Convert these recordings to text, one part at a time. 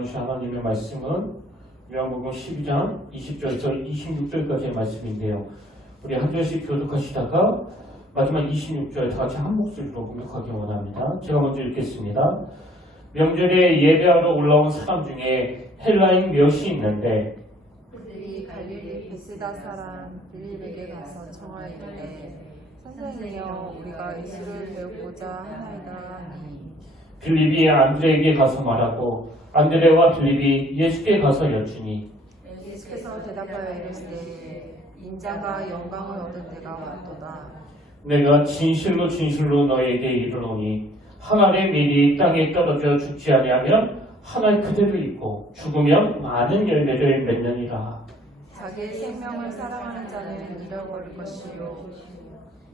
나누신 하나님의 말씀은 요한복음 12장 20절에서 26절까지의 말씀인데요. 우리 한 절씩 교독하시다가 마지막 26절 다 같이 한 목소리로 공격하기 원합니다. 제가 먼저 읽겠습니다. 명절에 예배하러 올라온 사람 중에 헬라인 몇이 있는데 그들이 갈릴리 베세다 사람 빌립에게 가서 청하이르되 선생님이여 우리가 예수를 배우고자 하나이다 하니 빌립이 안드레에게 가서 말하고 안드레와 빌립이 예수께 가서 여쭈니 예수께서 대답하여 이르시되 인자가 영광을 얻은 때가 왔도다. 내가 진실로 진실로 너에게 이르노니 한 알의 밀이 땅에 떨어져 죽지 아니하면 한 알 그대로 있고 죽으면 많은 열매를 맺느니라. 자기의 생명을 사랑하는 자는 잃어버릴 것이요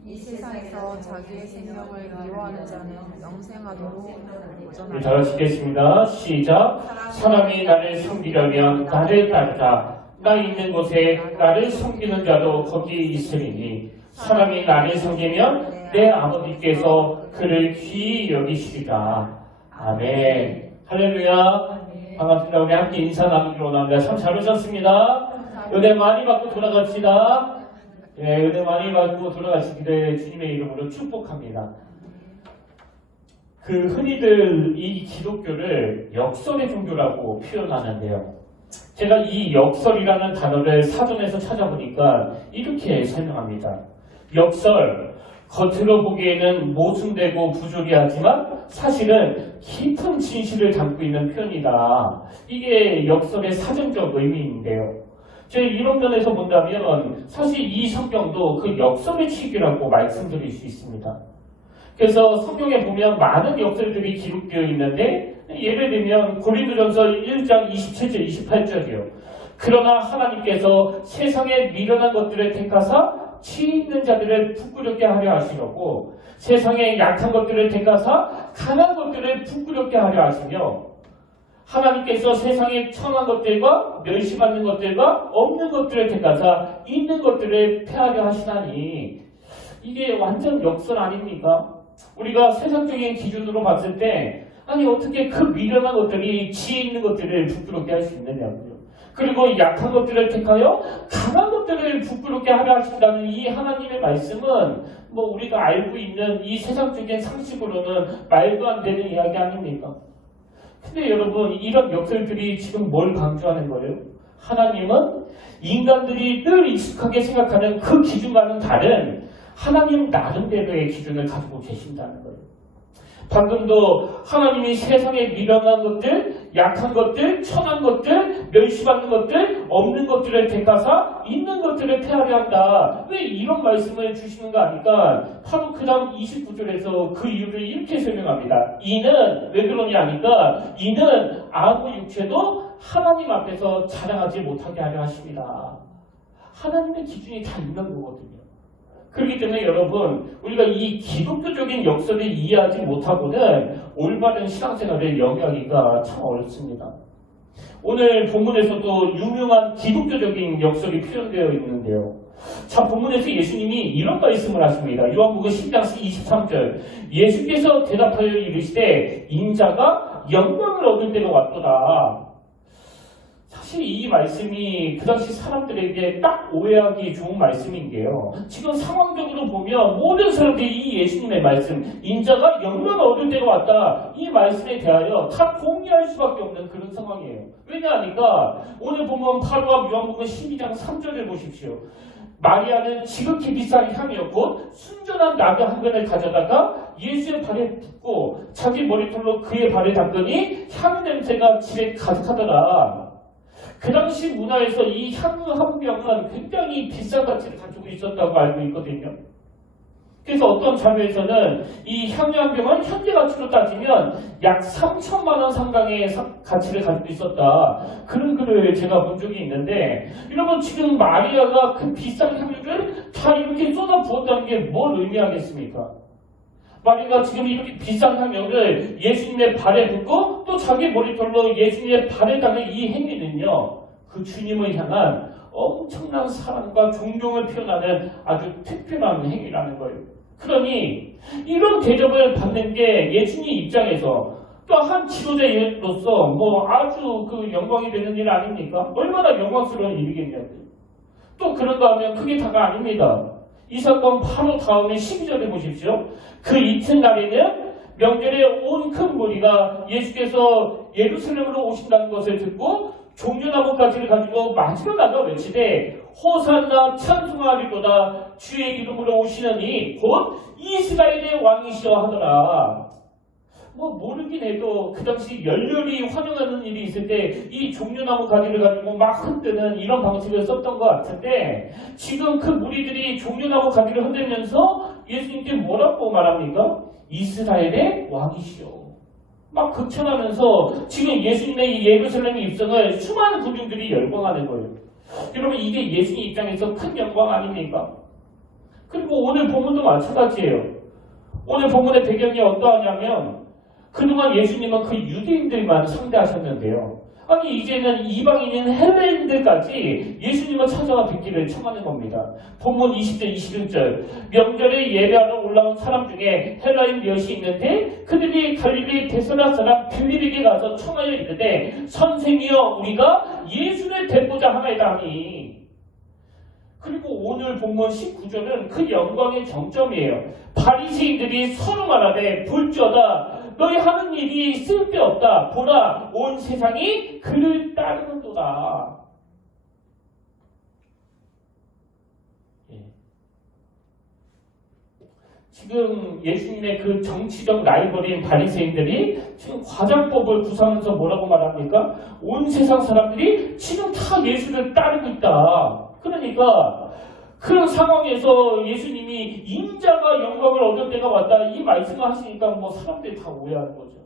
이 세상에서 자기의 생명을 미워하는 자는 영생하도록 우리 보존하리라. 다 같이 읽겠습니다. 시작. 사람이 나를 섬기려면 나를 따르라. 나 있는 곳에 나를 섬기는 자도 거기 있으리니 사람이 나를 섬기면 내 아버지께서 그를 귀히 여기시리라. 아멘. 할렐루야. 반갑습니다. 우리 함께 인사 나누기로 원합니다. 참 잘 오셨습니다. 은혜 많이 받고 돌아갑시다. 예, 은혜 많이 받고 돌아가시기를 주님의 이름으로 축복합니다. 흔히들 이 기독교를 역설의 종교라고 표현하는데요. 제가 이 역설이라는 단어를 사전에서 찾아보니까 이렇게 설명합니다. 역설, 겉으로 보기에는 모순되고 부조리하지만 사실은 깊은 진실을 담고 있는 표현이다. 이게 역설의 사전적 의미인데요. 제 이런 면에서 본다면 사실 이 성경도 그 역설의 취기라고 말씀드릴 수 있습니다. 그래서 성경에 보면 많은 역설들이 기록되어 있는데 예를 들면 고린도전서 1장 27절 28절이요. 그러나 하나님께서 세상에 미련한 것들을 택하사 치 있는 자들을 부끄럽게 하려 하시려고 세상에 약한 것들을 택하사 강한 것들을 부끄럽게 하려 하시며 하나님께서 세상에 천한 것들과 멸시받는 것들과 없는 것들을 택하사 있는 것들을 폐하려 하시나니 이게 완전 역설 아닙니까? 우리가 세상적인 기준으로 봤을 때 아니 어떻게 그 미련한 것들이 지혜 있는 것들을 부끄럽게 할 수 있느냐고요. 그리고 약한 것들을 택하여 강한 것들을 부끄럽게 하려 하신다는 이 하나님의 말씀은 뭐 우리가 알고 있는 이 세상적인 상식으로는 말도 안 되는 이야기 아닙니까? 근데 여러분 이런 역설들이 지금 뭘 강조하는 거예요? 하나님은 인간들이 늘 익숙하게 생각하는 그 기준과는 다른 하나님 나름대로의 기준을 가지고 계신다는 거예요. 방금도 하나님이 세상에 미련한 것들, 약한 것들, 천한 것들, 멸시받는 것들, 없는 것들을 택하사 있는 것들을 폐하려 한다. 왜 이런 말씀을 주시는가 하니까 바로 그 다음 29절에서 그 이유를 이렇게 설명합니다. 이는 왜 그러냐 하니까 이는 아무 육체도 하나님 앞에서 자랑하지 못하게 하려 하십니다. 하나님의 기준이 다 있는 거거든요. 그렇기 때문에 여러분 우리가 이 기독교적인 역설을 이해하지 못하고는 올바른 신앙생활을 영위하기가 참 어렵습니다. 오늘 본문에서도 유명한 기독교적인 역설이 표현되어 있는데요. 자, 본문에서 예수님이 이런 말씀을 하십니다. 요한복음 10장 23절 예수께서 대답하여 이르시되 인자가 영광을 얻을 때가 왔도다. 사실 이 말씀이 그 당시 사람들에게 딱 오해하기 좋은 말씀인 게요. 지금 상황적으로 보면 모든 사람들이 이 예수님의 말씀, 인자가 영광을 얻을 때가 왔다. 이 말씀에 대하여 다 동의할 수밖에 없는 그런 상황이에요. 왜냐하니까 오늘 보면 바로와 요한복음 12장 3절을 보십시오. 마리아는 지극히 비싼 향이요 곧 순전한 나무 한 근을 가져다가 예수의 발에 붓고 자기 머리털로 그의 발을 닦으니 향 냄새가 집에 가득하더라. 그 당시 문화에서 이 향유 한 병은 굉장히 비싼 가치를 가지고 있었다고 알고 있거든요. 그래서 어떤 자료에서는 이 향유 한 병은 현재 가치로 따지면 약 3천만 원 상당의 가치를 가지고 있었다. 그런 글을 제가 본 적이 있는데 여러분 지금 마리아가 그 비싼 향유를 다 이렇게 쏟아 부었다는 게 뭘 의미하겠습니까? 마리아가 지금 이렇게 비싼 향유를 예수님의 발에 붓고 또 자기 머리털로 예수님의 발에 닦는 이 행위는요. 그 주님을 향한 엄청난 사랑과 존경을 표현하는 아주 특별한 행위라는 거예요. 그러니 이런 대접을 받는 게 예수님 입장에서 또 한 지도자로서 뭐 아주 그 영광이 되는 일 아닙니까? 얼마나 영광스러운 일이겠냐고요. 또 그런가 하면 그게 다가 아닙니다. 이 사건 바로 다음에 12절에 보십시오. 그 이튿날에는 명절에 온 큰 무리가 예수께서 예루살렘으로 오신다는 것을 듣고 종려나무 가지를 가지고 마지막 나가 외치되 호산나 찬송하리로다 주의 이름으로 오시느니 곧 이스라엘의 왕이시여 하더라. 뭐 모르긴 해도 그 당시 열렬히 환영하는 일이 있을 때 이 종려나무 가지를 가지고 막 흔드는 이런 방식을 썼던 것 같은데 지금 그 무리들이 종려나무 가지를 흔들면서 예수님께 뭐라고 말합니까? 이스라엘의 왕이시여. 막 극찬하면서 지금 예수님의 이 예루살렘 입성을 수많은 군중들이 열광하는 거예요. 여러분 이게 예수님 입장에서 큰 영광 아닙니까? 그리고 오늘 본문도 마찬가지예요. 오늘 본문의 배경이 어떠하냐면 그동안 예수님은 그 유대인들만 상대하셨는데요. 아니 이제는 이방인인 헬레인들까지 예수님을 찾아와 뵙기를 청하는 겁니다. 본문 20절 21절 명절에 예배하러 올라온 사람 중에 헬라인 몇이 있는데 그들이 갈릴리 베스라 사람 빌립에게 가서 청하여 이르되 선생이여 우리가 예수를 뵙고자 하나이다 하니. 그리고 오늘 본문 19절은 그 영광의 정점이에요. 바리새인들이 서로 말하되 볼지어다 너희 하는 일이 쓸데없다. 보라 온 세상이 그를 따르는도다. 예. 지금 예수님의 그 정치적 라이벌인 바리새인들이 지금 과장법을 구사하면서 뭐라고 말합니까? 온 세상 사람들이 지금 다 예수를 따르고 있다. 그러니까 그런 상황에서 예수님이 인자가 영광을 얻을 때가 왔다 이 말씀을 하시니까 뭐 사람들이 다 오해하는 거죠.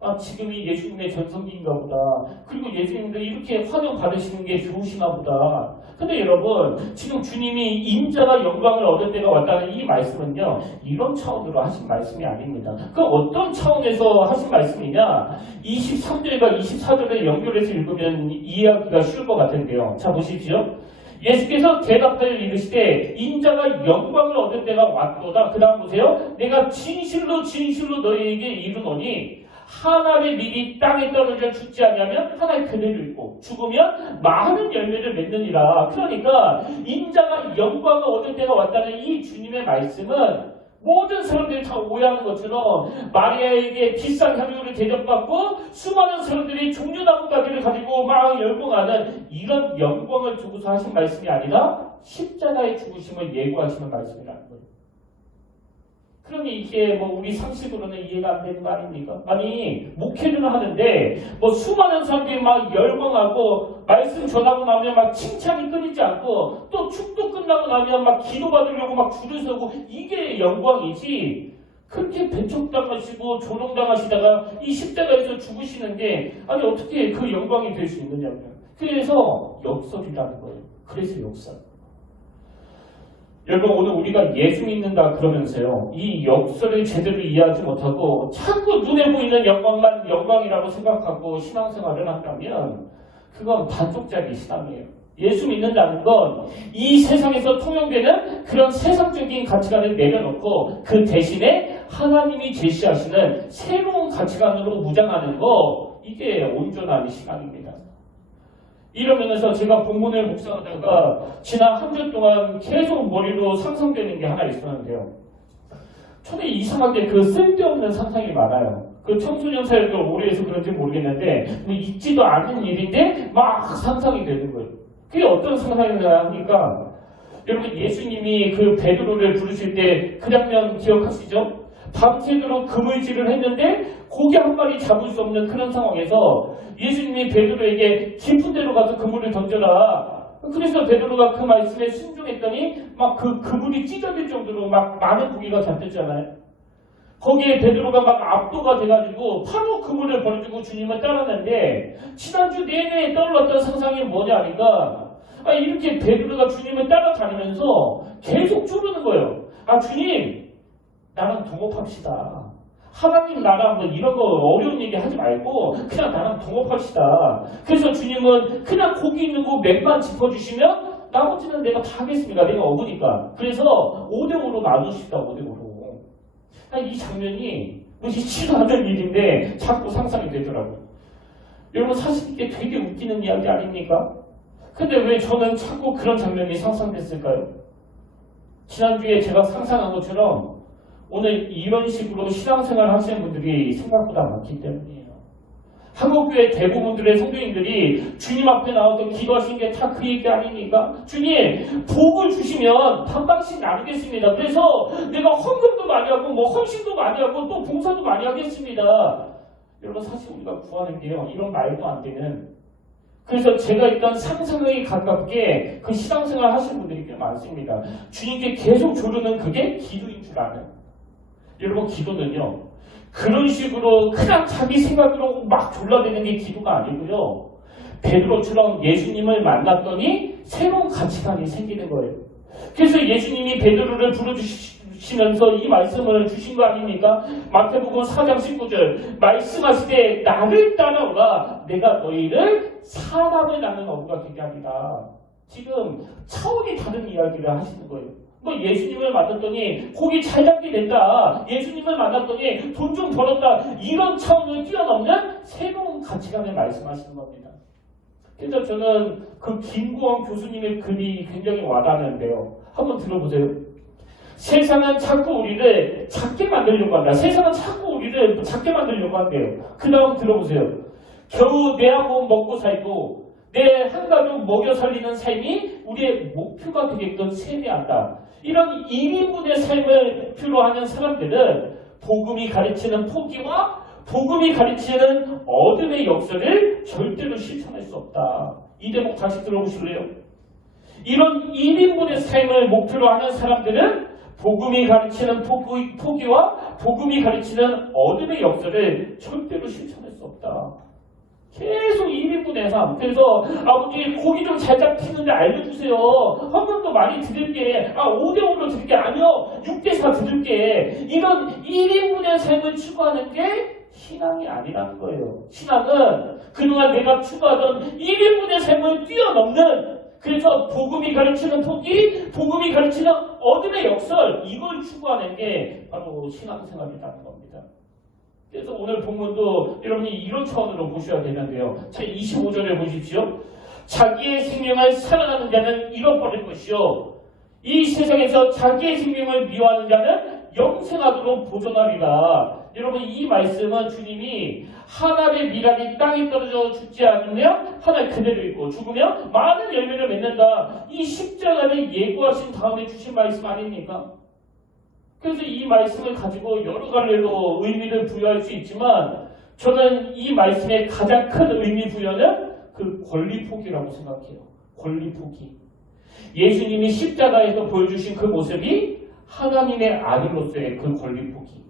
아 지금이 예수님의 전성기인가 보다. 그리고 예수님도 이렇게 환영 받으시는 게 좋으시나 보다. 근데 여러분 지금 주님이 인자가 영광을 얻을 때가 왔다는 이 말씀은요 이런 차원으로 하신 말씀이 아닙니다. 그 어떤 차원에서 하신 말씀이냐 23절과 24절에 연결해서 읽으면 이해하기가 쉬울 것 같은데요. 자 보십시오. 예수께서 대답하여 이르시되 인자가 영광을 얻을 때가 왔도다. 그 다음 보세요. 내가 진실로 진실로 너희에게 이르노니 한 알의 밀이 땅에 떨어져 죽지 않으면 한 알 그대로 있고 죽으면 많은 열매를 맺느니라. 그러니까 인자가 영광을 얻을 때가 왔다는 이 주님의 말씀은 모든 사람들이 다 오해하는 것처럼 마리아에게 비싼 향유를 대접받고 수많은 사람들이 종려나무 가지를 가지고 막 열광하는 이런 영광을 두고서 하신 말씀이 아니라 십자가의 죽으심을 예고하시는 말씀이라는 거예요. 그러니 이게 뭐 우리 상식으로는 이해가 안 되는 거 아닙니까? 아니 목회를 하는데 뭐 수많은 사람들이 막 열광하고 말씀 전하고 나면 막 칭찬이 끊이지 않고 또 축도 끝나고 나면 막 기도받으려고 막 줄을 서고 이게 영광이지 그렇게 배척당하시고 조롱당하시다가 이 십자가에서 죽으시는 게 아니 어떻게 그 영광이 될 수 있느냐고요. 그래서 역설이라는 거예요. 그래서 역설. 여러분 오늘 우리가 예수 믿는다 그러면서요 이 역설을 제대로 이해하지 못하고 자꾸 눈에 보이는 영광만 영광이라고 생각하고 신앙생활을 한다면 그건 반쪽짜리 신앙이에요. 예수 믿는다는 건 이 세상에서 통용되는 그런 세상적인 가치관을 내려놓고 그 대신에 하나님이 제시하시는 새로운 가치관으로 무장하는 거 이게 온전한 신앙입니다. 이런 면에서 제가 본문을 묵상하다가 지난 한 주 동안 계속 머리로 상상되는 게 하나 있었는데요. 저는 이상하게 그 쓸데없는 상상이 많아요. 그 청소년 사회도 오래 해서 그런지 모르겠는데 뭐 있지도 않은 일인데 막 상상이 되는 거예요. 그게 어떤 상상이냐 하니까 여러분 예수님이 그 베드로를 부르실 때 그 장면 기억하시죠? 밤새도록 그물질을 했는데 고기 한 마리 잡을 수 없는 그런 상황에서 예수님이 베드로에게 깊은 데로 가서 그물을 던져라. 그래서 베드로가 그 말씀에 순종했더니 막 그 그물이 찢어질 정도로 막 많은 고기가 잡혔잖아요. 거기에 베드로가 막 압도가 돼가지고 바로 그물을 버려주고 주님을 따랐는데 지난주 내내 떠올랐던 상상이 뭐냐 하니까 이렇게 베드로가 주님을 따라다니면서 계속 쪼르는 거예요. 아 주님 나랑 동업합시다. 하나님 나랑 뭐 이런 거 어려운 얘기 하지 말고 그냥 나랑 동업합시다. 그래서 주님은 그냥 고기 있는 거 맥만 짚어주시면 나머지는 내가 다 하겠습니다. 내가 얻으니까. 그래서 5대5로 나누십시다. 5대5로. 이 장면이 있지도 않은 일인데 자꾸 상상이 되더라고요. 여러분 사실 이게 되게 웃기는 이야기 아닙니까? 근데 왜 저는 자꾸 그런 장면이 상상됐을까요? 지난주에 제가 상상한 것처럼 오늘 이런 식으로 신앙생활 하시는 분들이 생각보다 많기 때문이에요. 한국교회 대부분들의 성도님들이 주님 앞에 나와서 기도하신 게 다 그 얘기 아닙니까? 주님, 복을 주시면 반반씩 나누겠습니다. 그래서 내가 헌금도 많이 하고 뭐 헌신도 많이 하고 또 봉사도 많이 하겠습니다. 여러분 사실 우리가 구하는 게요, 이런 말도 안 되는, 그래서 제가 일단 상상에 가깝게 그 신앙생활 하시는 분들이 꽤 많습니다. 주님께 계속 조르는 그게 기도인 줄 아는. 여러분 기도는요, 그런 식으로 그냥 자기 생각으로 막 졸라대는 게 기도가 아니고요. 베드로처럼 예수님을 만났더니 새로운 가치관이 생기는 거예요. 그래서 예수님이 베드로를 불러주시면서 이 말씀을 주신 거 아닙니까? 마태복음 4장 19절 말씀하실 때 나를 따라오라 내가 너희를 사람을 낳는 어부가 되게 하리라. 지금 차원이 다른 이야기를 하시는 거예요. 뭐 예수님을 만났더니 고기 잘 잡게 된다. 예수님을 만났더니 돈 좀 벌었다. 이런 차원을 뛰어넘는 새로운 가치관을 말씀하시는 겁니다. 그래서 저는 그 김구원 교수님의 글이 굉장히 와닿는데요. 한번 들어보세요. 세상은 자꾸 우리를 작게 만들려고 한다. 세상은 자꾸 우리를 작게 만들려고 한대요. 그 다음 들어보세요. 겨우 내 한 몸 먹고 살고 내 한 가족 먹여 살리는 삶이 우리의 목표가 되게끔 세뇌한다. 이런 1인분의 삶을 목표로 하는 사람들은 복음이 가르치는 포기와 복음이 가르치는 어둠의 역사를 절대로 실천할 수 없다. 이 대목 다시 들어보실래요? 이런 1인분의 삶을 목표로 하는 사람들은 복음이 가르치는 포기와 복음이 가르치는 어둠의 역사를 절대로 실천할 수 없다. 계속 1인분의 삶. 그래서 아버지 고기 좀 잘 잡히는데 알려주세요. 헌금도 많이 드릴게. 5대5로 드릴게. 아니요 6대4 드릴게. 이런 1인분의 삶을 추구하는 게 신앙이 아니라는 거예요. 신앙은 그동안 내가 추구하던 1인분의 삶을 뛰어넘는, 그래서 복음이 가르치는 포기, 복음이 가르치는 어둠의 역설, 이걸 추구하는 게 바로 신앙생활이라는 겁니다. 그래서 오늘 본문도 여러분이 이런 차원으로 보셔야 되는데요. 자, 25절에 보십시오. 자기의 생명을 사랑하는 자는 잃어버릴 것이요 이 세상에서 자기의 생명을 미워하는 자는 영생하도록 보존하리라. 여러분 이 말씀은 주님이 하나의 미랄이 땅에 떨어져 죽지 않으면 하나 그대로 있고 죽으면 많은 열매를 맺는다. 이 십자가를 예고하신 다음에 주신 말씀 아닙니까? 그래서 이 말씀을 가지고 여러 갈래로 의미를 부여할 수 있지만 저는 이 말씀의 가장 큰 의미 부여는 그 권리 포기라고 생각해요. 권리 포기. 예수님이 십자가에서 보여주신 그 모습이 하나님의 아들로서의 그 권리 포기.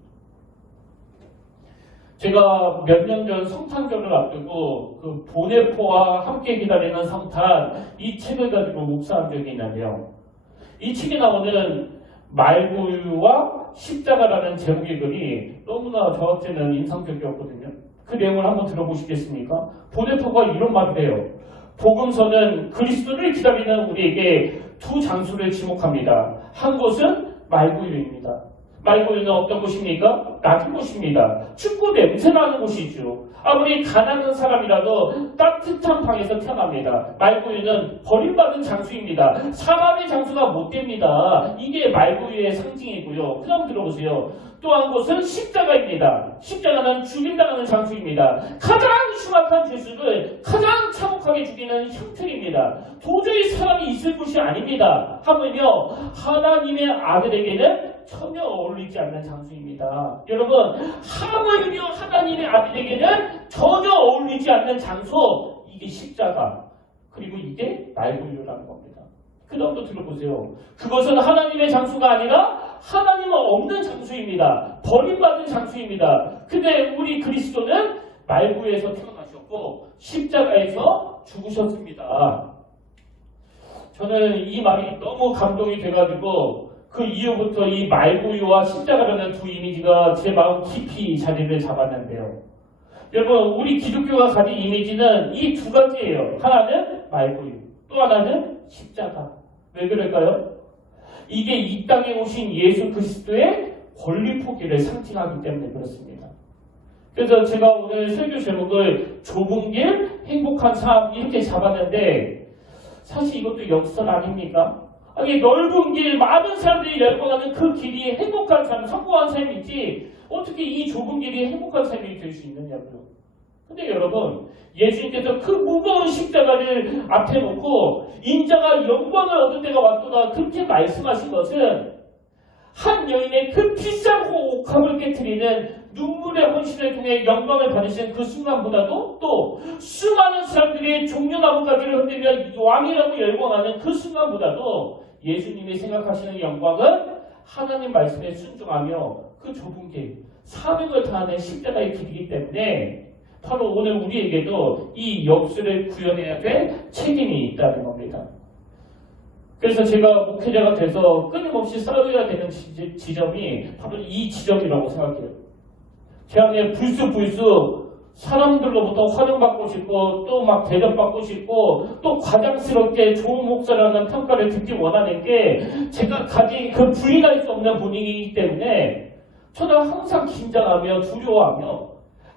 제가 몇 년 전 성탄절을 앞두고 그 보네포와 함께 기다리는 성탄 이 책을 가지고 묵상한 적이 있는데요. 이 책에 나오는 말구유와 십자가라는 제목의 글이 너무나 저한테는 인상적이었거든요. 그 내용을 한번 들어보시겠습니까? 보네포가 이런 말을 해요. 복음서는 그리스도를 기다리는 우리에게 두 장소를 지목합니다. 한 곳은 말구유입니다. 말구유는 어떤 곳입니까? 낮은 곳입니다. 춥고 냄새나는 곳이죠. 아무리 가난한 사람이라도 따뜻한 방에서 태어납니다. 말구유는 버림받은 장수입니다. 사람의 장수가 못 됩니다. 이게 말구유의 상징이고요. 그 다음 들어보세요. 또 한 곳은 십자가입니다. 십자가는 죽임당하는 장수입니다. 가장 흉악한 죄수를 가장 참혹하게 죽이는 형틀입니다. 도저히 사람이 있을 곳이 아닙니다. 하물며 하나님의 아들에게는 전혀 어울리지 않는 장소입니다. 여러분, 하물며 하나님의 아들에게는 전혀 어울리지 않는 장소, 이게 십자가, 그리고 이게 말구유라는 겁니다. 그 다음도 들어보세요. 그것은 하나님의 장소가 아니라 하나님은 없는 장소입니다. 버림받은 장소입니다. 근데 우리 그리스도는 말구유에서 태어나셨고 십자가에서 죽으셨습니다. 저는 이 말이 너무 감동이 돼가지고 그 이후부터 이 말구유와 십자가라는 두 이미지가 제 마음 깊이 자리를 잡았는데요. 여러분, 우리 기독교가 가진 이미지는 이 두 가지예요. 하나는 말구유, 또 하나는 십자가. 왜 그럴까요? 이게 이 땅에 오신 예수 그리스도의 권리 포기를 상징하기 때문에 그렇습니다. 그래서 제가 오늘 설교 제목을 좁은 길, 행복한 삶 이렇게 잡았는데 사실 이것도 역설 아닙니까? 아니 넓은 길, 많은 사람들이 열광하는 그 길이 행복한 삶, 성공한 삶이지 어떻게 이 좁은 길이 행복한 삶이 될 수 있느냐고요. 근데 여러분, 예수님께서 그 무거운 십자가를 앞에 놓고 인자가 영광을 얻을 때가 왔도다 그렇게 말씀하신 것은 한 여인의 그 비싼 옥합을 깨트리는 눈물의 헌신을 통해 영광을 받으시는 그 순간보다도 또 수많은 사람들이 종려나무가지를 흔들며 왕이라고 열광하는 그 순간보다도 예수님이 생각하시는 영광은 하나님 말씀에 순종하며 그 좁은 길, 사명을 다하는 십자가의 길이기 때문에 바로 오늘 우리에게도 이 역술을 구현해야 될 책임이 있다는 겁니다. 그래서 제가 목회자가 돼서 끊임없이 싸워야 되는 지점이 바로 이 지점이라고 생각해요. 제 안에 불쑥불쑥 사람들로부터 환영받고 싶고 또 막 대접받고 싶고 또 과장스럽게 좋은 목사라는 평가를 듣기 원하는 게 제가 가진 그 부인할 수 없는 분위기이기 때문에 저는 항상 긴장하며 두려워하며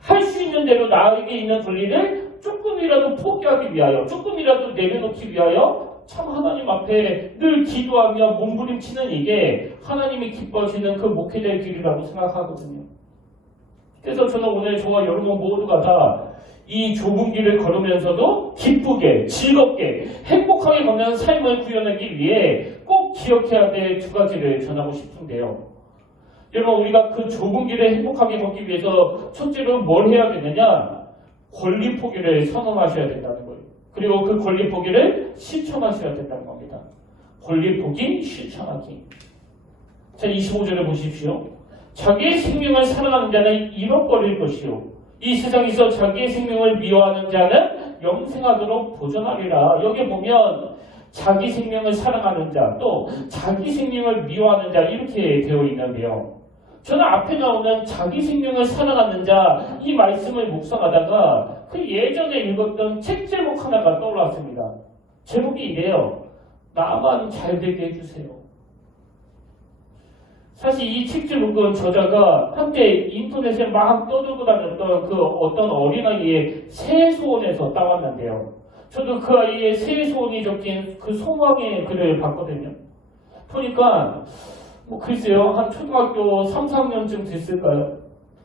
할 수 있는 대로 나에게 있는 권리를 조금이라도 포기하기 위하여 조금이라도 내려놓기 위하여 참 하나님 앞에 늘 기도하며 몸부림치는 이게 하나님이 기뻐하시는 그 목회자의 길이라고 생각하거든요. 그래서 저는 오늘 저와 여러분 모두가 다 이 좁은 길을 걸으면서도 기쁘게, 즐겁게, 행복하게 걷는 삶을 구현하기 위해 꼭 기억해야 될 두 가지를 전하고 싶은데요. 여러분, 우리가 그 좁은 길을 행복하게 걷기 위해서 첫째로 뭘 해야 되느냐? 권리 포기를 선언하셔야 된다는 거예요. 그리고 그 권리 포기를 실천하셔야 된다는 겁니다. 권리 포기, 실천하기. 자, 25절을 보십시오. 자기의 생명을 사랑하는 자는 잃어버릴 것이요. 이 세상에서 자기의 생명을 미워하는 자는 영생하도록 보존하리라. 여기 보면 자기 생명을 사랑하는 자, 또 자기 생명을 미워하는 자 이렇게 되어 있는데요. 저는 앞에 나오는 자기 생명을 사랑하는 자 이 말씀을 묵상하다가 그 예전에 읽었던 책 제목 하나가 떠올랐습니다. 제목이 이래요. 나만 잘 되게 해주세요. 사실 이 책 제목은 저자가 한때 인터넷에 막 떠들고 다녔던 그 어떤 어린아이의 새 소원에서 따왔는데요. 저도 그 아이의 새 소원이 적힌 그 소망의 글을 봤거든요. 보니까 글쎄요, 한 초등학교 3, 4학년쯤 됐을까요?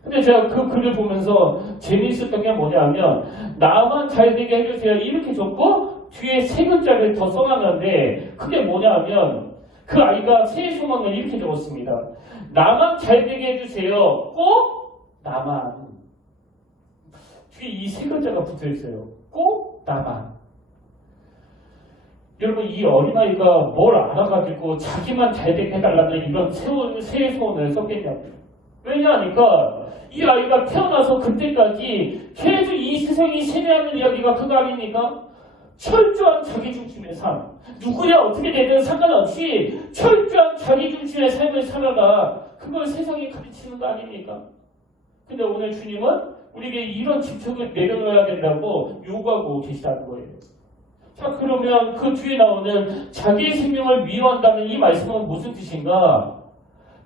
근데 제가 그 글을 보면서 재미있었던 게 뭐냐면 나만 잘 되게 해주세요 이렇게 적고 뒤에 세 글자를 더 써놨는데 그게 뭐냐면 그 아이가 새 소망을 이렇게 적었습니다. 나만 잘 되게 해주세요. 꼭 나만. 뒤에 이 세 글자가 붙어있어요. 꼭 나만. 여러분, 이 어린아이가 뭘 알아가지고 자기만 잘 되게 해달라는 이런 새 소원을 썼겠냐고요. 왜냐하니까 이 아이가 태어나서 그때까지 계속 이 세상이 세뇌하는 이야기가 그거 아닙니까? 철저한 자기중심의 삶. 누구야 어떻게 되든 상관없이 철저한 자기중심의 삶을 살아라. 그걸 세상이 가르치는 거 아닙니까? 근데 오늘 주님은 우리에게 이런 집착을 내려놓아야 된다고 요구하고 계시다는 거예요. 자, 그러면 그 뒤에 나오는 자기의 생명을 미워한다는 이 말씀은 무슨 뜻인가?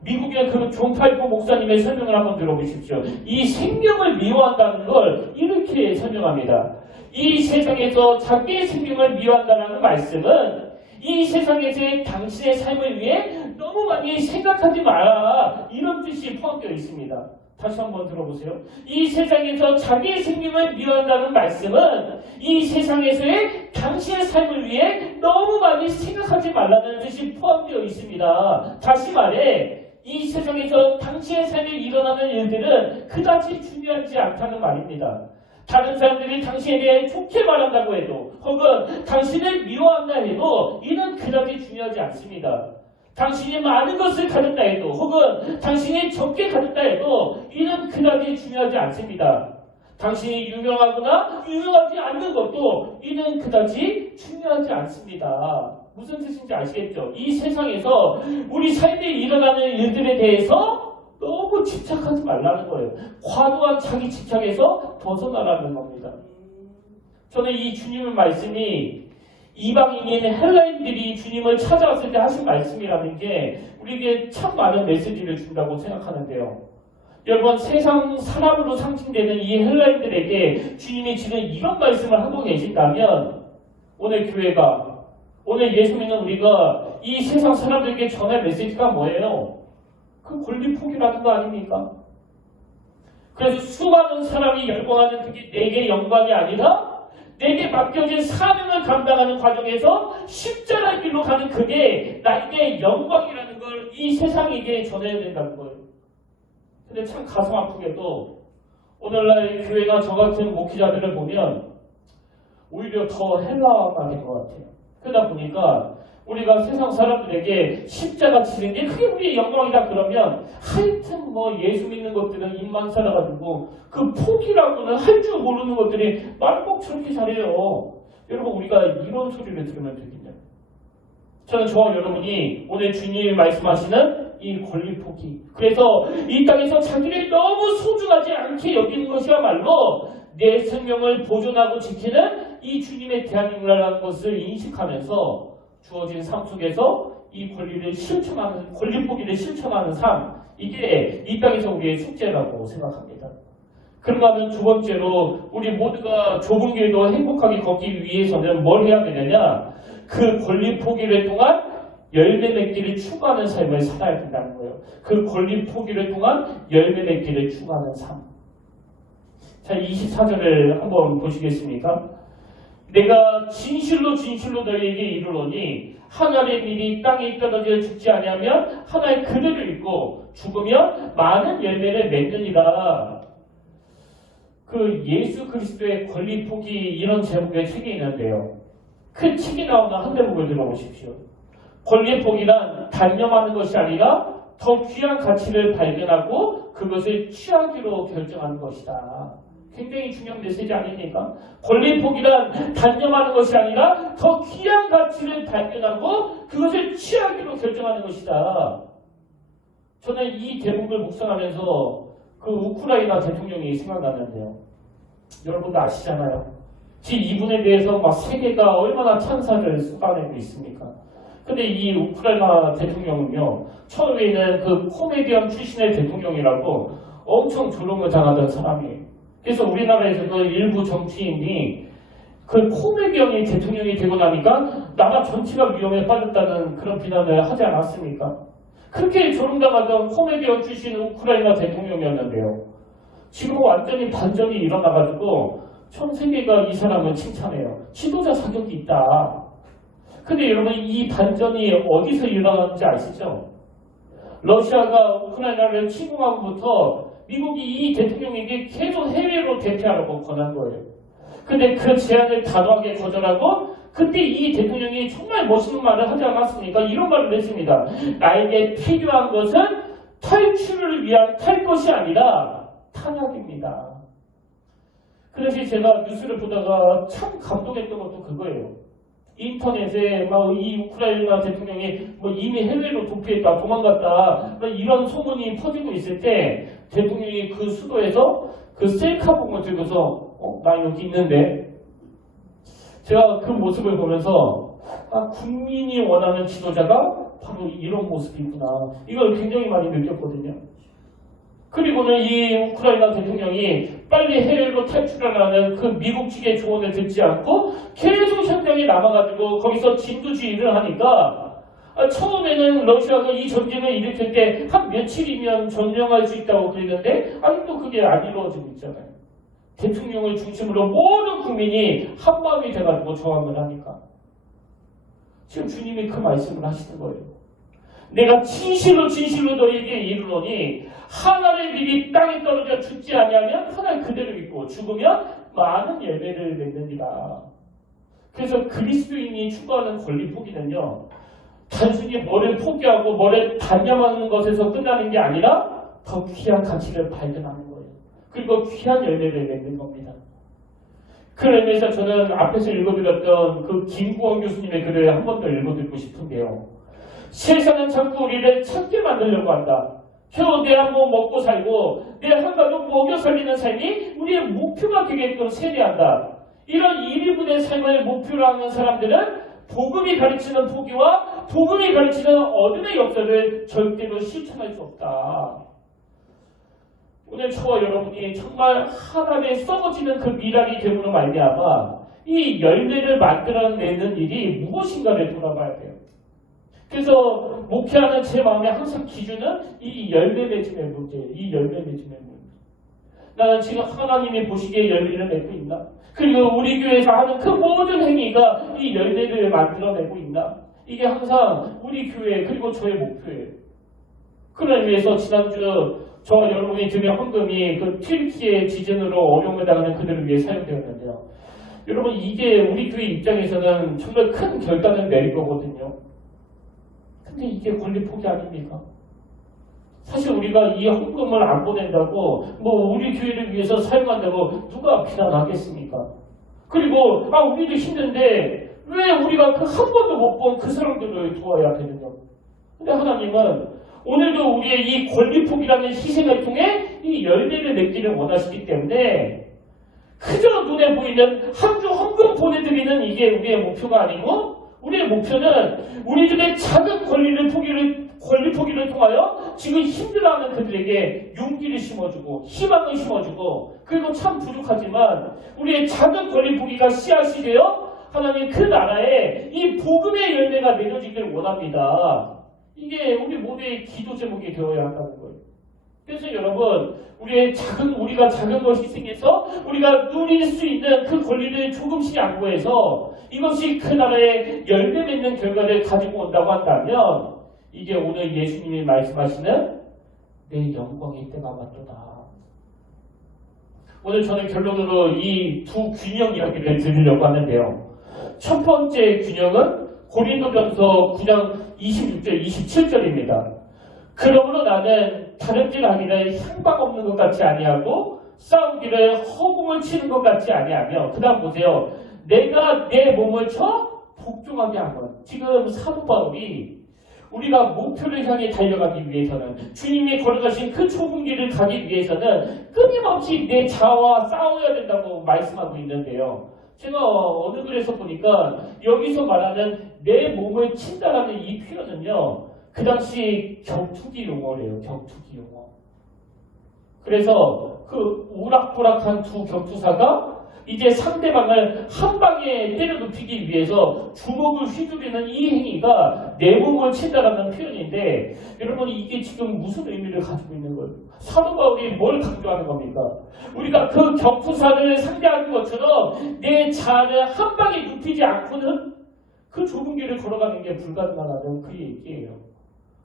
미국의 그 존 파이퍼 목사님의 설명을 한번 들어보십시오. 이 생명을 미워한다는 걸 이렇게 설명합니다. 이 세상에서 자기의 생명을 미워한다는 말씀은 이 세상에서의 당신의 삶을 위해 너무 많이 생각하지 마라 이런 뜻이 포함되어 있습니다. 다시 한번 들어보세요. 이 세상에서 자기의 생명을 미워한다는 말씀은 이 세상에서의 당신의 삶을 위해 너무 많이 생각하지 말라는 뜻이 포함되어 있습니다. 다시 말해 이 세상에서 당신의 삶에 일어나는 일들은 그다지 중요하지 않다는 말입니다. 다른 사람들이 당신에 대해 좋게 말한다고 해도 혹은 당신을 미워한다 해도 이는 그다지 중요하지 않습니다. 당신이 많은 것을 가졌다 해도 혹은 당신이 적게 가졌다 해도 이는 그다지 중요하지 않습니다. 당신이 유명하거나 유명하지 않는 것도 이는 그다지 중요하지 않습니다. 무슨 뜻인지 아시겠죠? 이 세상에서 우리 삶에 일어나는 일들에 대해서 너무 집착하지 말라는 거예요. 과도한 자기 집착에서 벗어나라는 겁니다. 저는 이 주님의 말씀이 이방인인 헬라인들이 주님을 찾아왔을 때 하신 말씀이라는 게 우리에게 참 많은 메시지를 준다고 생각하는데요. 여러분, 세상 사람으로 상징되는 이 헬라인들에게 주님이 지금 이런 말씀을 하고 계신다면 오늘 교회가, 오늘 예수 믿는 우리가 이 세상 사람들에게 전할 메시지가 뭐예요? 그 권리 포기라는 거 아닙니까? 그래서 수많은 사람이 열광하는 그게 내게 영광이 아니라 내게 맡겨진 사명을 감당하는 과정에서 십자가의 길로 가는 그게 나에게 영광이라는 걸 이 세상에게 전해야 된다는 거예요. 근데 참 가슴 아프게도 오늘날 교회나 저 같은 목회자들을 보면 오히려 더 헬라화가 된 것 같아요. 그러다 보니까 우리가 세상 사람들에게 십자가 치는 게 그게 우리의 영광이다 그러면 하여튼 뭐 예수 믿는 것들은 입만 살아가지고 그 포기라고는 할 줄 모르는 것들이 말 꼭 저렇게 잘해요. 여러분, 우리가 이런 소리를 들으면 되겠냐? 저는 저와 여러분이 오늘 주님이 말씀하시는 이 권리 포기, 그래서 이 땅에서 자기를 너무 소중하지 않게 여기는 것이야말로 내 생명을 보존하고 지키는 이 주님의 대한민국이라는 것을 인식하면서 주어진 삶 속에서 이 권리를 실천하는, 권리 포기를 실천하는 삶, 이게 이 땅에서 우리의 숙제라고 생각합니다. 그런가 하면 두 번째로 우리 모두가 좁은 길도 행복하게 걷기 위해서는 뭘 해야 되느냐? 그 권리 포기를 통한 열매 맺기를 추구하는 삶을 살아야 된다는 거예요. 그 권리 포기를 통한 열매 맺기를 추구하는 삶. 자, 24절을 한번 보시겠습니까? 내가 진실로 진실로 너희에게 이르노니 하나의 밀이 땅에 떨어져 죽지 아니하면 하나의 그대로 있고 죽으면 많은 열매를 맺느니라. 그 예수 그리스도의 권리 포기, 이런 제목의 책이 있는데요. 그 책이 나오는 한 대목을 들어보십시오. 권리 포기란 단념하는 것이 아니라 더 귀한 가치를 발견하고 그것을 취하기로 결정하는 것이다. 굉장히 중요한 메시지 아닙니까? 권리 포기란 단념하는 것이 아니라 더 귀한 가치를 발견하고 그것을 취하기로 결정하는 것이다. 저는 이 대목을 묵상하면서 그 우크라이나 대통령이 생각나는데요. 여러분도 아시잖아요. 지금 이분에 대해서 막 세계가 얼마나 찬사를 쏟아내고 있습니까? 근데 이 우크라이나 대통령은요, 처음에는 그 코미디언 출신의 대통령이라고 엄청 조롱을 당하던 사람이에요. 그래서 우리나라에서도 일부 정치인이 그 코미디언이 대통령이 되고 나니까 나라 전체가 위험에 빠졌다는 그런 비난을 하지 않았습니까? 그렇게 조롱당하던 코미디언 출신 우크라이나 대통령이었는데요. 지금 완전히 반전이 일어나가지고 전 세계가 이 사람을 칭찬해요. 지도자 자격이 있다. 근데 여러분, 이 반전이 어디서 일어났는지 아시죠? 러시아가 우크라이나를 침공하고부터 미국이 이 대통령에게 계속 해외로 대피하라고 권한 거예요. 근데 그 제안을 단호하게 거절하고 그때 이 대통령이 정말 멋있는 말을 하지 않았습니까? 이런 말을 했습니다. 나에게 필요한 것은 탈출을 위한 탈 것이 아니라 탄약입니다. 그래서 제가 뉴스를 보다가 참 감동했던 것도 그거예요. 인터넷에 막 이 우크라이나 대통령이 뭐 이미 해외로 도피했다, 도망갔다, 이런 소문이 퍼지고 있을 때 대통령이 그 수도에서 그 셀카봉을 들고서 나 여기 있는데, 제가 그 모습을 보면서 국민이 원하는 지도자가 바로 이런 모습이구나, 이걸 굉장히 많이 느꼈거든요. 그리고는 이 우크라이나 대통령이 빨리 해외로 탈출하라는 그 미국 측의 조언을 듣지 않고 계속 현장에 남아가지고 거기서 진두지휘를 하니까 처음에는 러시아가 이 전쟁을 일으킬 때 한 며칠이면 점령할 수 있다고 그랬는데 아직도 그게 안 이루어지고 있잖아요. 대통령을 중심으로 모든 국민이 한마음이 돼가지고 저항을 하니까 지금 주님이 그 말씀을 하시는 거예요. 내가 진실로 진실로 너희에게 이르노니 하나의 밀이 땅에 떨어져 죽지 아니하면 하나의 그대로 있고 죽으면 많은 열매를 맺느니라. 그래서 그리스도인이 추구하는 권리 포기는요, 단순히 뭐를 포기하고 뭐를 단념하는 것에서 끝나는 게 아니라 더 귀한 가치를 발견하는 거예요. 그리고 귀한 열매를 맺는 겁니다. 그런 의미에서 저는 앞에서 읽어드렸던 그 김구원 교수님의 글을 한 번 더 읽어드리고 싶은데요. 세상은 자꾸 우리를 찾게 만들려고 한다. 겨우 내 한 번 먹고 살고 내 한 가족 먹여 살리는 삶이 우리의 목표가 되게끔 세뇌한다. 이런 일일분의 삶을 목표로 하는 사람들은 복음이 가르치는 포기와 복음이 가르치는 어둠의 역사를 절대로 실천할 수 없다. 오늘 저와 여러분이 정말 하나님의 썩어지는 그 미랄이 됨으로 말미암아 이 열매를 만들어내는 일이 무엇인가를 돌아봐야 돼요. 그래서 목회하는 제 마음의 항상 기준은 이 열매 맺음의 문제예요. 이 열매 맺음의 문제. 나는 지금 하나님이 보시기에 열매를 맺고 있나? 그리고 우리 교회에서 하는 그 모든 행위가 이 열매를 만들어내고 있나? 이게 항상 우리 교회 그리고 저의 목표예요. 그런 의미에서 지난주 저와 여러분이 드린 헌금이 그 튀르키예 지진으로 어려움을 당하는 그들을 위해 사용되었는데요. 여러분 이게 우리 교회 입장에서는 정말 큰 결단을 내릴 거거든요. 근데 이게 권리 포기 아닙니까? 사실 우리가 이 헌금을 안 보낸다고 뭐 우리 교회를 위해서 사용한다고 누가 비난하겠습니까? 그리고 우리도 힘든데 왜 우리가 그 한 번도 못 본 그 사람들을 도와야 되느냐? 근데 하나님은 오늘도 우리의 이 권리 포기라는 희생을 통해 이 열매를 맺기를 원하시기 때문에 그저 눈에 보이는 한 주 헌금 보내드리는 이게 우리의 목표가 아니고 우리의 목표는 우리 중에 작은 권리 포기를 통하여 지금 힘들어하는 그들에게 용기를 심어주고 희망을 심어주고 그리고 참 부족하지만 우리의 작은 권리 포기가 씨앗이 되어 하나님 그 나라에 이 복음의 열매가 맺어지기를 원합니다. 이게 우리 모두의 기도 제목이 되어야 한다는 거예요. 그래서 여러분 우리가 작은 걸 희생해서 우리가 누릴 수 있는 그 권리를 조금씩 양보해서 이것이 그 나라의 열매 맺는 결과를 가지고 온다고 한다면 이게 오늘 예수님이 말씀하시는 내 영광의 때가 왔도다. 오늘 저는 결론으로 이 두 균형 이야기를 드리려고 하는데요. 첫 번째 균형은 고린도전서 9장 26절 27절입니다. 그러므로 나는 다름질 하기를 향방 없는 것 같이 아니하고 싸우기를 허공을 치는 것 같이 아니하며 그 다음 보세요. 내가 내 몸을 쳐 복종하게 하건. 지금 사도 바울이 우리가 목표를 향해 달려가기 위해서는 주님이 걸어가신 그 좁은 길을 가기 위해서는 끊임없이 내 자아와 싸워야 된다고 말씀하고 있는데요. 제가 어느 글에서 보니까 여기서 말하는 내 몸을 친다라는 이 표현은요. 그 당시 격투기 용어래요. 격투기 용어. 그래서 그 우락부락한 두 격투사가 이제 상대방을 한 방에 때려 눕히기 위해서 주먹을 휘두르는 이 행위가 내 몸을 친다라는 표현인데 여러분 이게 지금 무슨 의미를 가지고 있는 거예요? 사도 바울이 뭘 강조하는 겁니까? 우리가 그 격투사를 상대하는 것처럼 내 자아를 한 방에 눕히지 않고는 그 좁은 길을 걸어가는 게 불가능하다는 그 얘기예요.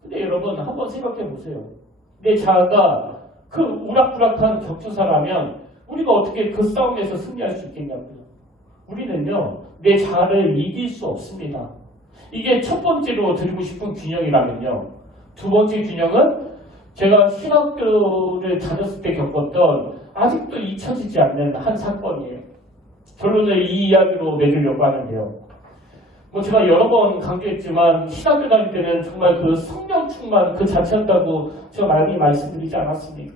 근데 여러분 한번 생각해 보세요. 내 자아가 그 우락부락한 격투사라면 우리가 어떻게 그 싸움에서 승리할 수 있겠냐고요. 우리는요. 내 자아를 이길 수 없습니다. 이게 첫 번째로 드리고 싶은 균형이라면요. 두 번째 균형은 제가 신학교를 다녔을 때 겪었던 아직도 잊혀지지 않는 한 사건이에요. 결론을 이 이야기로 맺으려고 하는데요. 제가 여러 번 강조했지만 신학교 다닐 때는 정말 그 성령 충만 그 자체였다고 제가 많이 말씀드리지 않았습니까?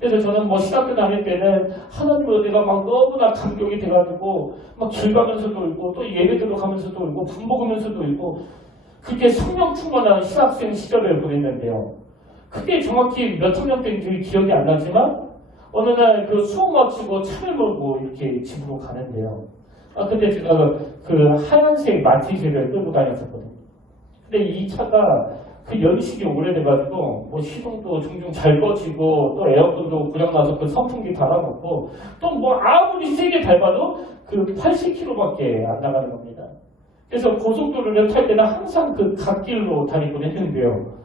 그래서 저는 신학교 다닐 때는 하나님으로 내가 막 너무나 감격이 돼가지고 막 길 가면서도 울고 또 예배 들어가면서도 울고 분 먹으면서도 울고 그렇게 성령 충만한 신학생 시절을 보냈는데요. 그게 정확히 몇 학년 때인지 기억이 안 나지만 어느 날 그 수업 마치고 차를 몰고 이렇게 집으로 가는데요. 그때 제가 그 하얀색 마티즈를 끌고 다녔었거든요. 근데 이 차가 그 연식이 오래돼가지고 시동도 종종 잘 꺼지고 또 에어컨도 고장나서 그 선풍기 달아놓고 또 아무리 세게 밟아도 그 80km밖에 안 나가는 겁니다. 그래서 고속도로를 탈 때는 항상 그 갓길로 다니곤 했는데요.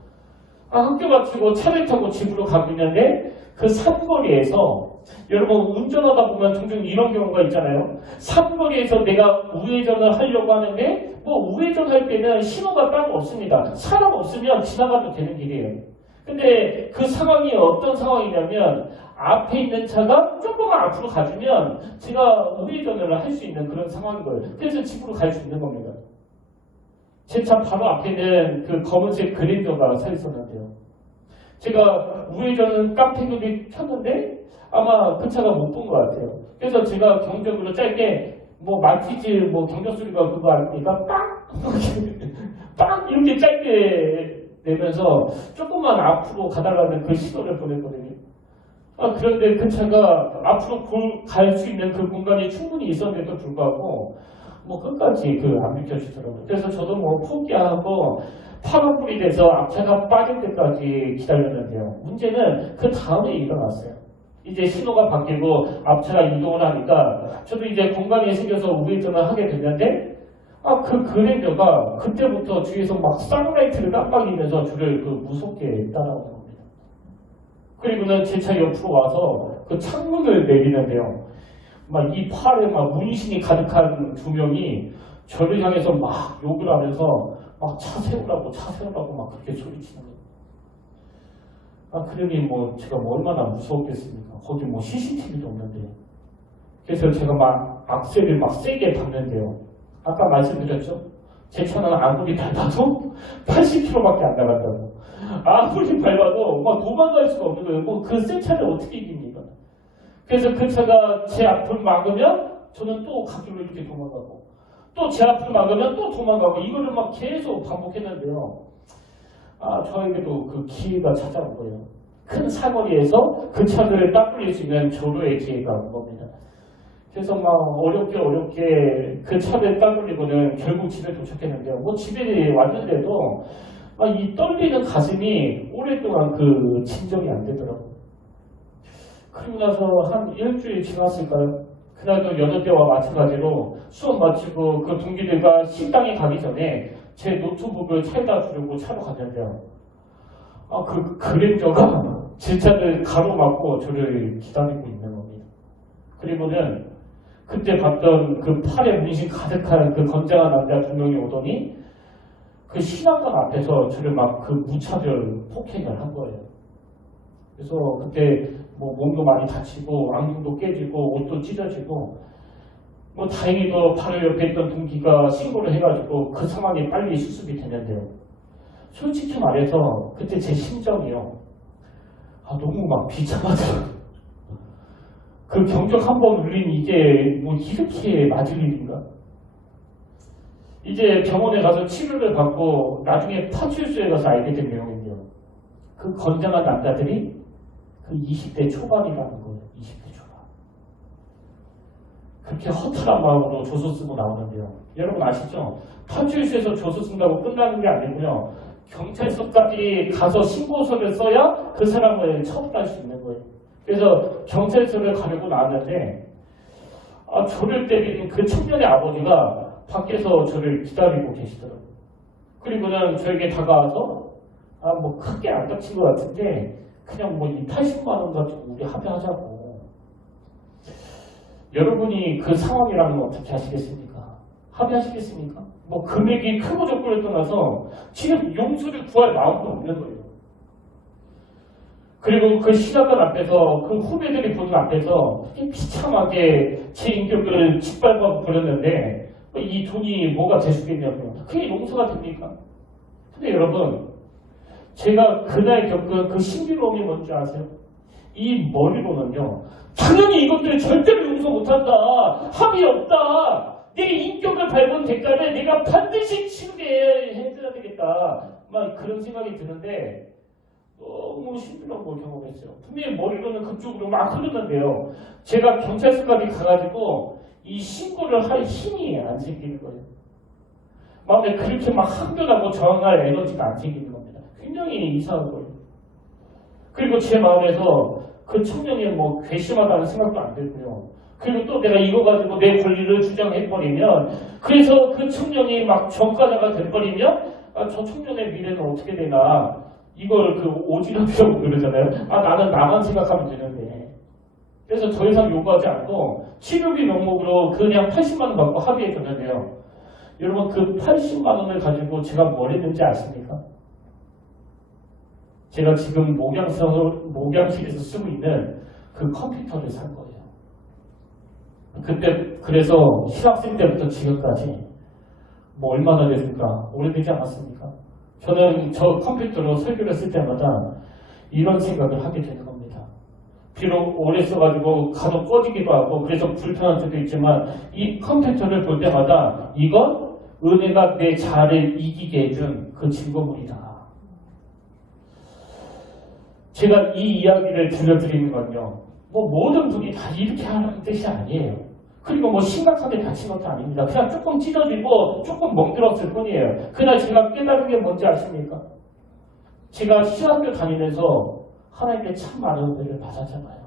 학교 마치고 차를 타고 집으로 가고 있는데 그 산거리에서 여러분 운전하다 보면 종종 이런 경우가 있잖아요. 산거리에서 내가 우회전을 하려고 하는데 우회전할 때는 신호가 따로 없습니다. 사람 없으면 지나가도 되는 길이에요. 근데 그 상황이 어떤 상황이냐면 앞에 있는 차가 조금만 앞으로 가주면 제가 우회전을 할 수 있는 그런 상황인 거예요. 그래서 집으로 갈 수 있는 겁니다. 제 차 바로 앞에는 그 검은색 그랜저가 서 있었는데요. 제가 우회전은 깜빡이를 켰는데 아마 그 차가 못 본 것 같아요. 그래서 제가 경적으로 짧게 마티즈 경적 소리가 그거 아닙니까? 빵 딱 이렇게 짧게 내면서 조금만 앞으로 가달라는 그 신호를 보냈거든요. 그런데 그 차가 앞으로 갈 수 있는 그 공간이 충분히 있었는데도 불구하고 뭐 끝까지 안 비켜주더라고요. 그래서 저도 뭐 포기하고 파란불이 돼서 앞차가 빠질 때까지 기다렸는데요. 문제는 그 다음에 일어났어요. 이제 신호가 바뀌고 앞차가 이동을 하니까 저도 이제 공간이 생겨서 우회전을 하게 됐는데 그 그랜저가 그때부터 뒤에서 막 쌍라이트를 깜빡이면서 저를 무섭게 따라오는 겁니다. 그리고는 제 차 옆으로 와서 그 창문을 내리는데요. 막 이 팔에 막 문신이 가득한 두 명이 저를 향해서 막 욕을 하면서 막 차 세우라고 막 그렇게 소리치는 거예요. 그러니 뭐 제가 뭐 얼마나 무서웠겠습니까? 거기 뭐 CCTV도 없는데. 그래서 제가 막 악셀을 막 세게 밟는데요. 아까 말씀드렸죠? 제 차는 아무리 밟아도 80km밖에 안 나간다고. 아무리 밟아도 막 도망갈 수가 없는 거예요. 뭐 그 새 차를 어떻게 이깁니까? 그래서 그 차가 제 앞을 막으면 저는 또 가길로 이렇게 도망가고 또 제 앞을 막으면 또 도망가고 이거를 막 계속 반복했는데요. 저에게도 그 기회가 찾아온 거예요. 큰 사거리에서 그 차들을 딱 돌릴 수 있는 조로의 기회가 온 겁니다. 그래서 막 어렵게 그 차를 딱 돌리고는 결국 집에 도착했는데요. 뭐 집에 왔는데도 이 떨리는 가슴이 오랫동안 진정이 안 되더라고요. 그리고 나서 한 일주일 지났을까요? 그날도 여느 때와 마찬가지로 수업 마치고 그 동기들과 식당에 가기 전에 제 노트북을 차에다 두려고 차로 갔는데요. 그 그랜저가 제 차를 가로막고 저를 기다리고 있는 겁니다. 그리고는 그때 봤던 그 팔에 문신 가득한 그 건장한 남자 두 명이 오더니 그 신앙관 앞에서 저를 막 무차별 폭행을 한 거예요. 그래서 그때 뭐 몸도 많이 다치고 안경도 깨지고 옷도 찢어지고 뭐 다행히도 바로 옆에 있던 동기가 신고를 해가지고 그 상황이 빨리 수습이 됐는데요. 솔직히 말해서 그때 제 심정이요. 너무 막 비참하더라고요. 그 경적 한 번 울린 이게 뭐 이렇게 맞을 일인가? 이제 병원에 가서 치료를 받고 나중에 파출소에 가서 알게 된 내용인데요. 그 건장한 남자들이 20대 초반이라는 거예요. 20대 초반. 그렇게 허탈한 마음으로 조서 쓰고 나오는데요. 여러분 아시죠? 파출소에서 조서 쓴다고 끝나는 게 아니고요. 경찰서까지 가서 신고서를 써야 그 사람을 처벌할 수 있는 거예요. 그래서 경찰서를 가려고 나왔는데 저를 때리는 그 청년의 아버지가 밖에서 저를 기다리고 계시더라고요. 그리고는 저에게 다가와서 뭐 크게 안 다친 것 같은데 그냥 뭐 이 80만 원 가지고 우리 합의하자고. 여러분이 그 상황이라면 어떻게 하시겠습니까? 합의하시겠습니까? 뭐 금액이 크고 적고를 떠나서 지금 용서를 구할 마음도 없는 거예요. 그리고 그 시각관 앞에서 그 후배들이 보는 앞에서 비참하게 제 인격을 짓밟아 버렸는데 이 돈이 뭐가 될 수 있냐고요. 그게 용서가 됩니까? 근데 여러분 제가 그날 겪은 그 신비로움이 뭔지 아세요? 이 머리로는요. 당연히 이것들 절대로 용서 못한다. 합의 없다. 내 인격을 밟은 대가를 내가 반드시 치르게 해줘야 되겠다. 막 그런 생각이 드는데 너무 신비로운 걸 경험했어요. 분명히 머리로는 그쪽으로 막 흐르는데요. 제가 경찰서까지 가가지고 이 신고를 할 힘이 안 생기는 거예요. 마음에 그렇게 막 항변하고 저항할 에너지가 안 생기는 겁니다. 굉장히 이상한 거예요. 그리고 제 마음에서 그 청년이 뭐 괘씸하다는 생각도 안 들고요. 그리고 또 내가 이거 가지고 내 권리를 주장해버리면 그래서 그 청년이 막 전과자가 돼버리면 저 청년의 미래는 어떻게 되나 이걸 오지랖이라고 그러잖아요. 나는 나만 생각하면 되는데. 그래서 더 이상 요구하지 않고 치료비 명목으로 그냥 80만 원 받고 합의해줬는데요. 여러분 그 80만 원을 가지고 제가 뭘 했는지 아십니까? 제가 지금 목양실에서 쓰고 있는 그 컴퓨터를 산 거예요. 그때 그래서 실학생 때부터 지금까지 뭐 얼마나 됐습니까? 오래되지 않았습니까? 저는 저 컴퓨터로 설교를 쓸 때마다 이런 생각을 하게 되는 겁니다. 비록 오래 써가지고 간혹 꺼지기도 하고 그래서 불편한 적도 있지만 이 컴퓨터를 볼 때마다 이건 은혜가 내 자아를 이기게 해준 그 증거물이다. 제가 이 이야기를 들려드리는 건요, 뭐 모든 분이 다 이렇게 하는 뜻이 아니에요. 그리고 뭐 심각하게 다친 것도 아닙니다. 그냥 조금 찢어지고 조금 멍들었을 뿐이에요. 그날 제가 깨달은 게 뭔지 아십니까? 제가 신학교 다니면서 하나님께 참 많은 은혜를 받았잖아요.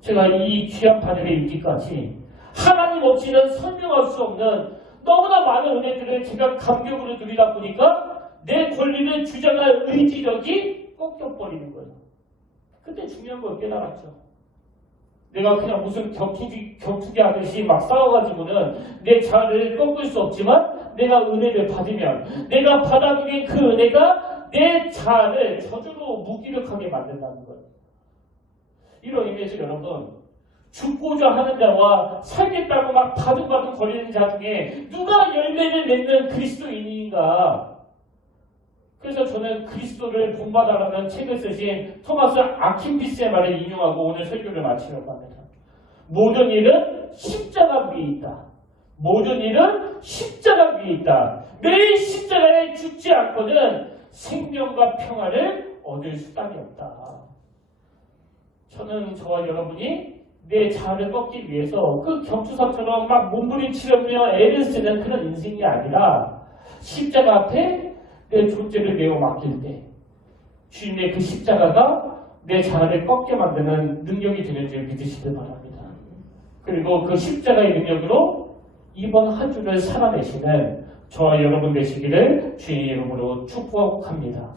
제가 이 귀한 바늘에 이르기까지 하나님 없이는 설명할 수 없는 너무나 많은 은혜들을 제가 감격으로 누리다 보니까 내 권리를 주장할 의지력이 꺾여버리는 거예요. 그때 중요한 걸 깨달았죠. 내가 그냥 무슨 격투기 하듯이 막 싸워가지고는 내 자아를 꺾을 수 없지만 내가 은혜를 받으면 내가 받아들인 그 은혜가 내 자아를 저주로 무기력하게 만든다는 거예요. 이런 의미에서 여러분, 죽고자 하는 자와 살겠다고 막 바둥바둥 거리는 자 중에 누가 열매를 맺는 그리스도인인가? 그래서 저는 그리스도를 본받아라는 책을 쓰신 토마스 아킨피스의 말을 인용하고 오늘 설교를 마치려고 합니다. 모든 일은 십자가 위에 있다. 모든 일은 십자가 위에 있다. 매일 십자가에 죽지 않고는 생명과 평화를 얻을 수단이 없다. 저는 저와 여러분이 내 자아를 꺾기 위해서 그 경투사처럼 막 몸부림치려며 애를 쓰는 그런 인생이 아니라 십자가 앞에 내 존재를 내어 맡길 때 주님의 그 십자가가 내 자아를 꺾게 만드는 능력이 되는 줄 믿으시길 바랍니다. 그리고 그 십자가의 능력으로 이번 한 주를 살아내시는 저와 여러분 되시기를 주의 이름으로 축복합니다.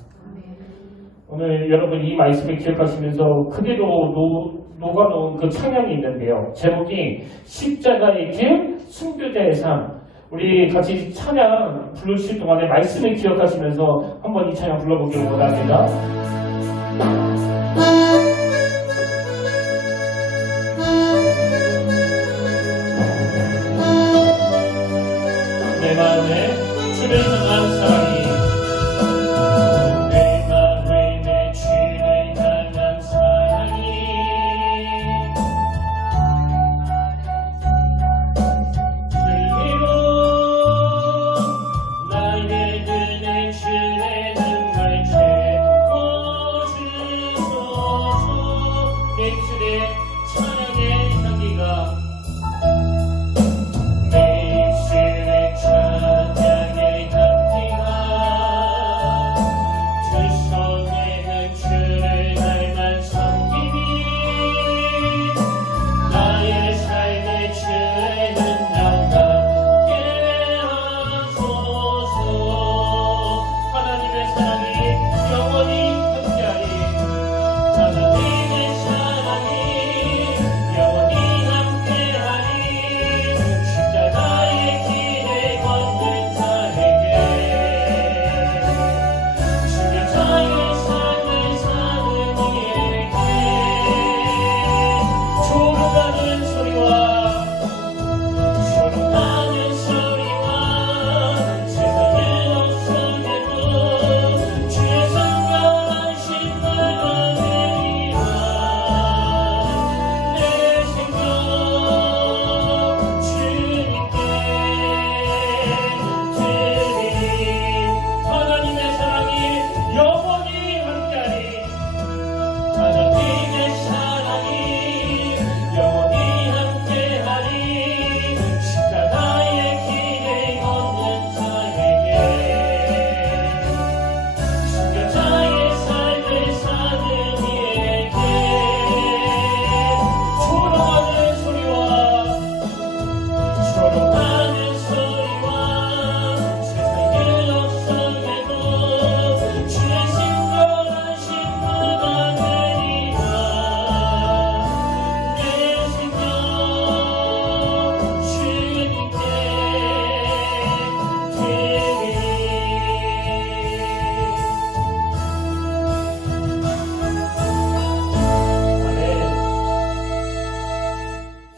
오늘 여러분 이 말씀을 기억하시면서 그대로 녹아놓은 그 찬양이 있는데요. 제목이 십자가의 길, 순교자의 삶. 우리 같이 찬양 부르실 동안에 말씀을 기억하시면서 한번 이 찬양 불러보기를 원합니다. 내 마음에 주를 향한 사랑이 내 마음에 내 주를 향한 사랑이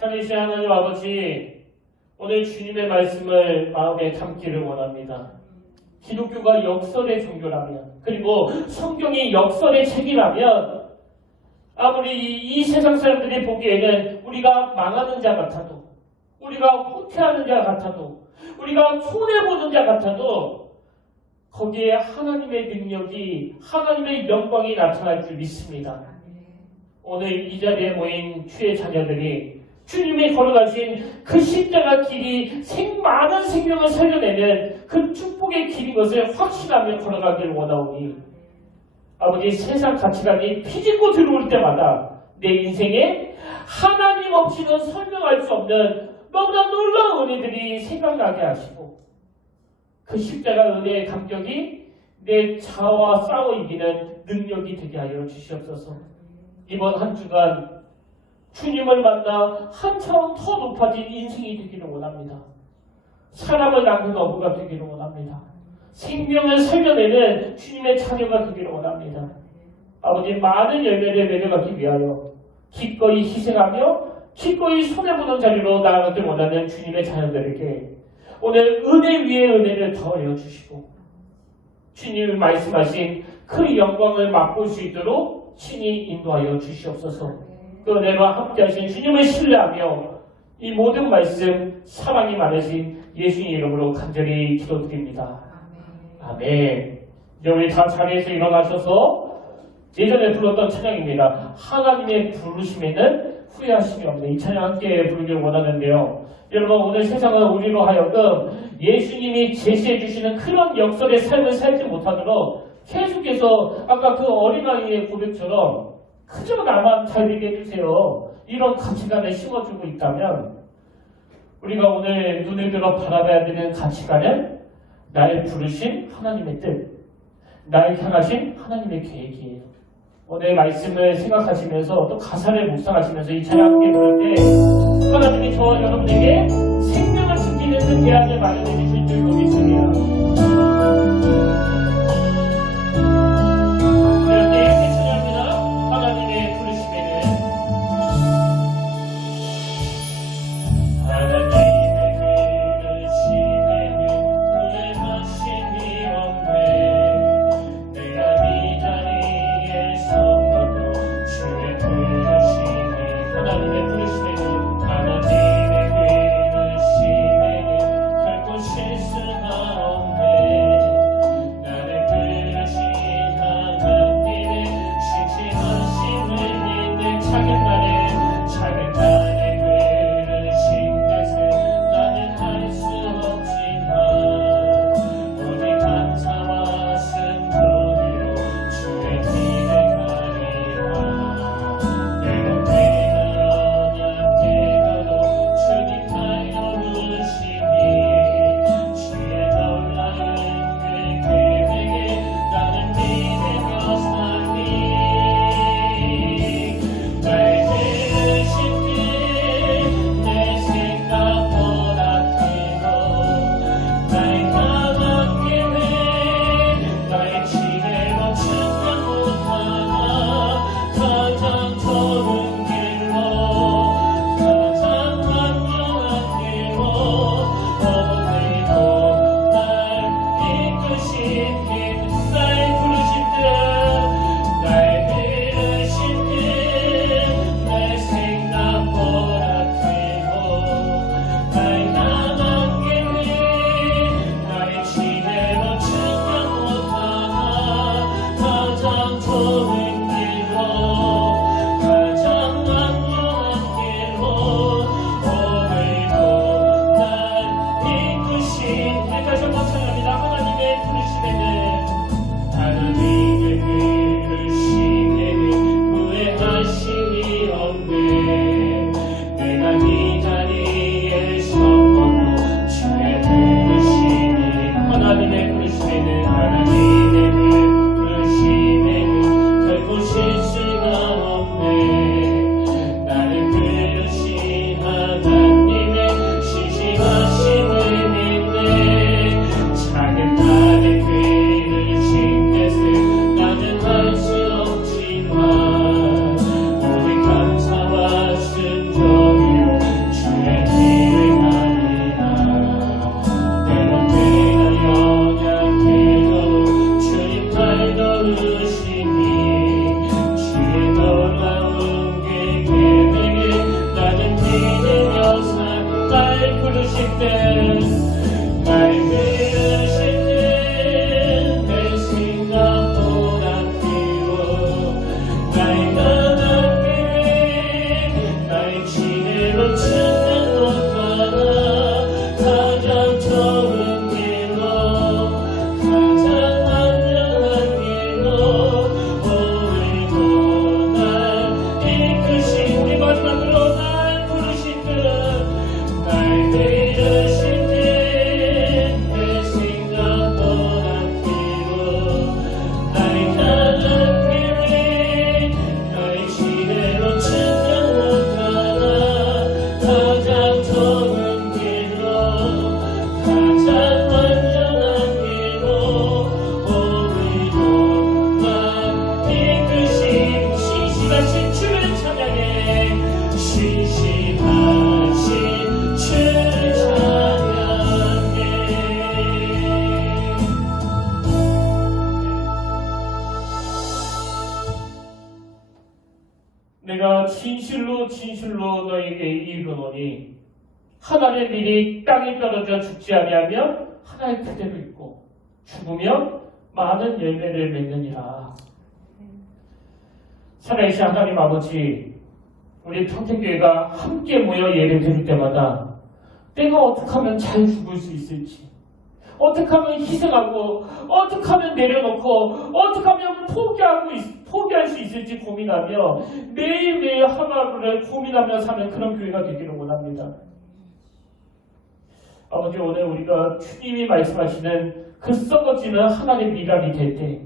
살리신 하나님 아버지, 오늘 주님의 말씀을 마음에 담기를 원합니다. 기독교가 역설의 종교라면, 그리고 성경이 역설의 책이라면 아무리 이 세상 사람들이 보기에는 우리가 망하는 자 같아도, 우리가 후퇴하는 자 같아도, 우리가 손해보는 자 같아도 거기에 하나님의 능력이, 하나님의 영광이 나타날 줄 믿습니다. 오늘 이 자리에 모인 주의 자녀들이 주님이 걸어가신 그 십자가 길이 많은 생명을 살려내는 그 축복의 길인 것을 확신하며 걸어가길 원하오니 아버지, 세상 가치관이 피집고 들어올 때마다 내 인생에 하나님 없이는 설명할 수 없는 너무나 놀라운 은혜들이 생각나게 하시고 그 십자가 은혜의 감격이 내 자아와 싸워 이기는 능력이 되게 하여 주시옵소서. 이번 한 주간 주님을 만나 한차원 더 높아진 인생이 되기를 원합니다. 사람을 낳는 어부가 되기를 원합니다. 생명을 살려내는 주님의 자녀가 되기를 원합니다. 아버지, 많은 열매를 맺어가기 위하여 기꺼이 희생하며 기꺼이 손해보는 자리로 나아가길 원하는 주님의 자녀들에게 오늘 은혜 위에 은혜를 더하여 주시고 주님이 말씀하신 그 영광을 맛볼 수 있도록 친히 인도하여 주시옵소서. 그 은혜와 함께하신 주님을 신뢰하며 이 모든 말씀 사랑이 많으신 예수님 이름으로 간절히 기도드립니다. 아멘. 이제 우리 다 자리에서 일어나셔서 예전에 불렀던 찬양입니다. 하나님의 부르심에는 후회하심이 없네. 이 찬양 함께 부르길 원하는데요. 여러분, 오늘 세상은 우리로 하여금 예수님이 제시해 주시는 그런 역설의 삶을 살지 못하도록 계속해서 아까 그 어린아이의 고백처럼 그저 나만 잘 되게 해주세요, 이런 가치관을 심어주고 있다면 우리가 오늘 눈을 들어 바라봐야 되는 가치관은 나를 부르신 하나님의 뜻, 나를 향하신 하나님의 계획이에요. 오늘 말씀을 생각하시면서 또 가사를 묵상하시면서 이 찬양 함께 부를 때 하나님이 저와 여러분에게 생명을 지키는 그 대안을 마련해 주실 줄 믿습니다. 이렇게 찬양합니다. 하나님의 부르심에는 하나님의 부르심에는 결코 실수가 없네. 내가 진실로 진실로 너에게 이르노니 하나의 밀이 땅에 떨어져 죽지 아니하면 하나의 그대로 있고 죽으면 많은 열매를 맺느니라. 살아계신 하나님 아버지, 우리 평택교회가 함께 모여 예배 드릴 때마다 내가 어떻게 하면 잘 죽을 수 있을지, 어떻게 하면 희생하고, 어떻게 하면 내려놓고, 어떻게 하면 포기할 수 있을지 고민하며 매일매일 하루하루를 고민하며 사는 그런 교회가 되기를 원합니다. 아버지, 오늘 우리가 주님이 말씀하시는 그 썩어지는 하나님의 미랄이 될 때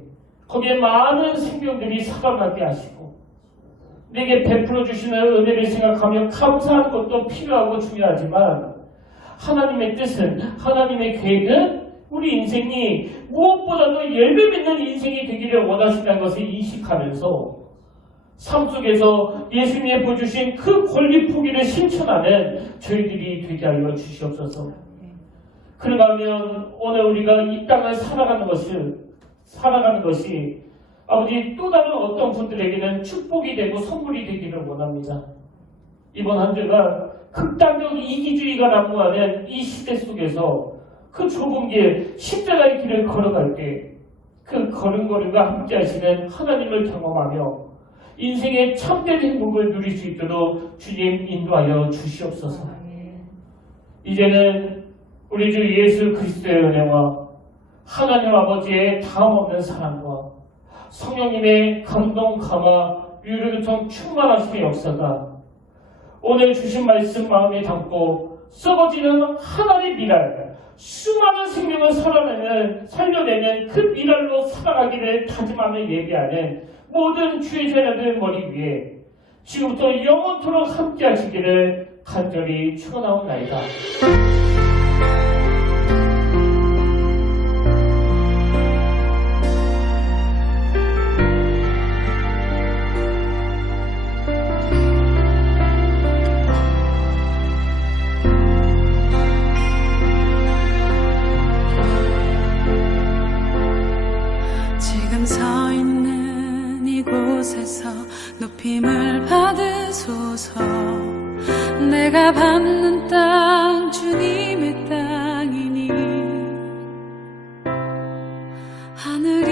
거기에 많은 생명들이 살아나게 하시고 내게 베풀어 주시는 은혜를 생각하며 감사하는 것도 필요하고 중요하지만 하나님의 뜻은, 하나님의 계획은 우리 인생이 무엇보다도 열매 맺는 인생이 되기를 원하신다는 것을 인식하면서 삶 속에서 예수님이 보여주신 그 권리 포기를 실천하는 저희들이 되게 하여 주시옵소서. 그런가 하면 오늘 우리가 이 땅을 살아가는 것이 아버지 또 다른 어떤 분들에게는 축복이 되고 선물이 되기를 원합니다. 이번 한 주가 극단적 이기주의가 난무하는 이 시대 속에서 그 좁은 길, 십자가의 길을 걸어갈 때 그 걸음걸이가 함께 하시는 하나님을 경험하며 인생의 참된 행복을 누릴 수 있도록 주님 인도하여 주시옵소서. 이제는 우리 주 예수 그리스도의 은혜와 하나님 아버지의 다함없는 사랑과 성령님의 감동, 감화, 위로교통 충만하심의 역사가 오늘 주신 말씀 마음에 담고 썩어지는 하나님의 미랄, 수많은 생명을 살려내는 그 미랄로 살아가기를 다짐하며 예배하는 모든 주의 자녀들 머리 위에 지금부터 영원토록 함께 하시기를 간절히 축원하옵나이다. 지금 서 있는 이곳에서 높임을 받으소서. 내가 받는 땅 주님의 땅이니 하늘이